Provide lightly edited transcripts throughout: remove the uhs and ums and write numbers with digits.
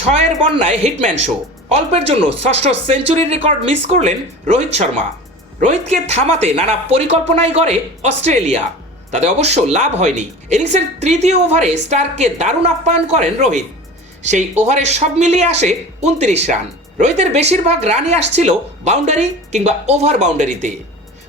ছয়ের বন্যায় hitman show. অল্পের জন্য ষষ্ঠ সেঞ্চুরির রেকর্ড মিস করলেন রোহিত শর্মা। রোহিতকে থামাতে নানা পরিকল্পনাই করে অস্ট্রেলিয়া, তাতে অবশ্য লাভ হয়নি। ইনিংসের তৃতীয় ওভারে স্টার্ককে দারুণ আপ্যায়ন করেন রোহিত। সেই ওভারে সব মিলিয়ে আসে 29 রান। রোহিতের বেশিরভাগ রানই আসছিল বাউন্ডারি কিংবা ওভার বাউন্ডারিতে।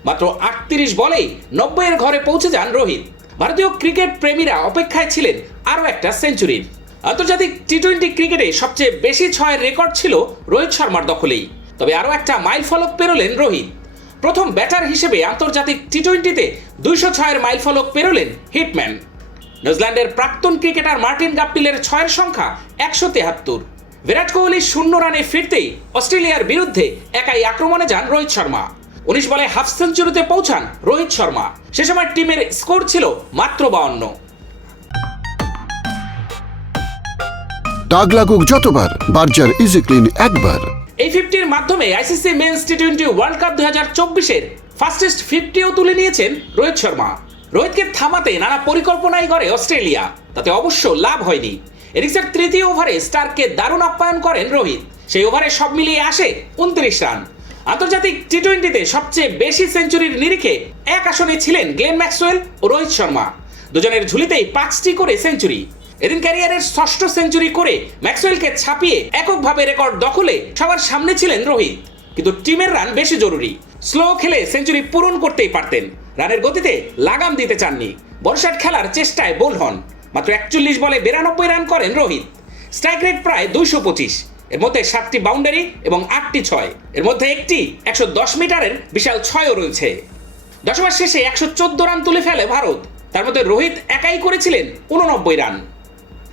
মাত্র 38 বলেই 90-এর ঘরে পৌঁছে যান রোহিত। ভারতীয় ক্রিকেট প্রেমীরা অপেক্ষায় ছিলেন আরও একটা সেঞ্চুরির। আন্তর্জাতিক টি-20 ক্রিকেটে সবচেয়ে বেশি ছয়ের রেকর্ড ছিল রোহিত শর্মার দখলেই। তবে আরও একটা মাইল ফলক পেরোলেন রোহিত। প্রথম ব্যাটার হিসেবে আন্তর্জাতিক টি-20-তে 206-এর মাইল ফলক পেরোলেন হিটম্যান। নিউজিল্যান্ডের প্রাক্তন ক্রিকেটার মার্টিন গাপ্টিলের ছয়ের সংখ্যা 173। বিরাট কোহলি 0 রানে ফিরতেই অস্ট্রেলিয়ার বিরুদ্ধে একাই আক্রমণে যান রোহিত শর্মা। 19 বলে হাফ সেঞ্চুরিতে পৌঁছান রোহিত শর্মা। সে সময় টিমের স্কোর ছিল মাত্র 52। দাগ লাগুক যতবার, বার্জার ইজি ক্লিন একবার। এই 50-র মাধ্যমে আইসিসি মেন্স টি-20 ওয়ার্ল্ড কাপ 2024-এর ফাস্টেস্ট 50ও তুলে নিয়েছেন রোহিত শর্মা। রোহিতকে থামাতে নানা পরিকল্পনাই করে অস্ট্রেলিয়া, তাতে অবশ্য লাভ হয়নি। ইনিংসের তৃতীয় ওভারে স্টার্ককে দারুণ আপ্যায়ন করেন রোহিত। সেই ওভারে সব মিলিয়ে আসে 29 রান। আন্তর্জাতিক টি-20-তে সবচেয়ে বেশি সেঞ্চুরির নিরিখে এক আসনে ছিলেন গ্লেন ম্যাক্সওয়েল ও রোহিত শর্মা। দুজনের ঝুলিতেই 5টি করে সেঞ্চুরি। এদিন ক্যারিয়ারের ষষ্ঠ সেঞ্চুরি করে ম্যাক্সওয়েলকে ছাপিয়ে এককভাবে রেকর্ড দখলে সবার সামনে ছিলেন রোহিত। কিন্তু টিমের রান বেশি জরুরি। স্লো খেলে সেঞ্চুরি পূরণ করতেই পারতেন, রানের গতিতে লাগাম দিতে চাননি। বড়শট খেলার চেষ্টায় বোল্ড হন। মাত্র 41 বলে 92 রান করেন রোহিত। স্ট্রাইক রেট প্রায় 225। এর মধ্যে 7টি বাউন্ডারি এবং 8টি ছয়। এর মধ্যে একটি 110 মিটারের বিশাল ছয়ও রয়েছে। 10 ওভার শেষে 114 রান তুলে ফেলে ভারত। তার মধ্যে রোহিত একাই করেছিলেন 89 রান।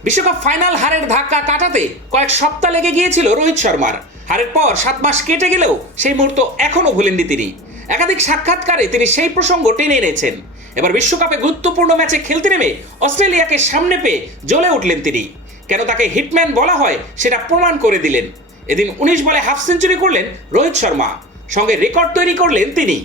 বিশ্বকাপ ফাইনাল হারের ধাক্কা কাটাতে কয়েক সপ্তাহ লেগে গিয়েছিল রোহিত শর্মার। হারের পর 7 মাস কেটে গেলেও সেই মুহূর্ত এখনও ভুলেননি তিনি। একাধিক সাক্ষাৎকারে তিনি সেই প্রসঙ্গ টেনে এনেছেন। এবার বিশ্বকাপে গুরুত্বপূর্ণ ম্যাচে খেলতে নেমে অস্ট্রেলিয়াকে সামনে পেয়ে জ্বলে উঠলেন তিনি। কেন তাকে হিটম্যান বলা হয় সেটা প্রমাণ করে দিলেন। এদিন 19 বলে হাফ সেঞ্চুরি করলেন রোহিত শর্মা, সঙ্গে রেকর্ড তৈরি করলেন তিনি।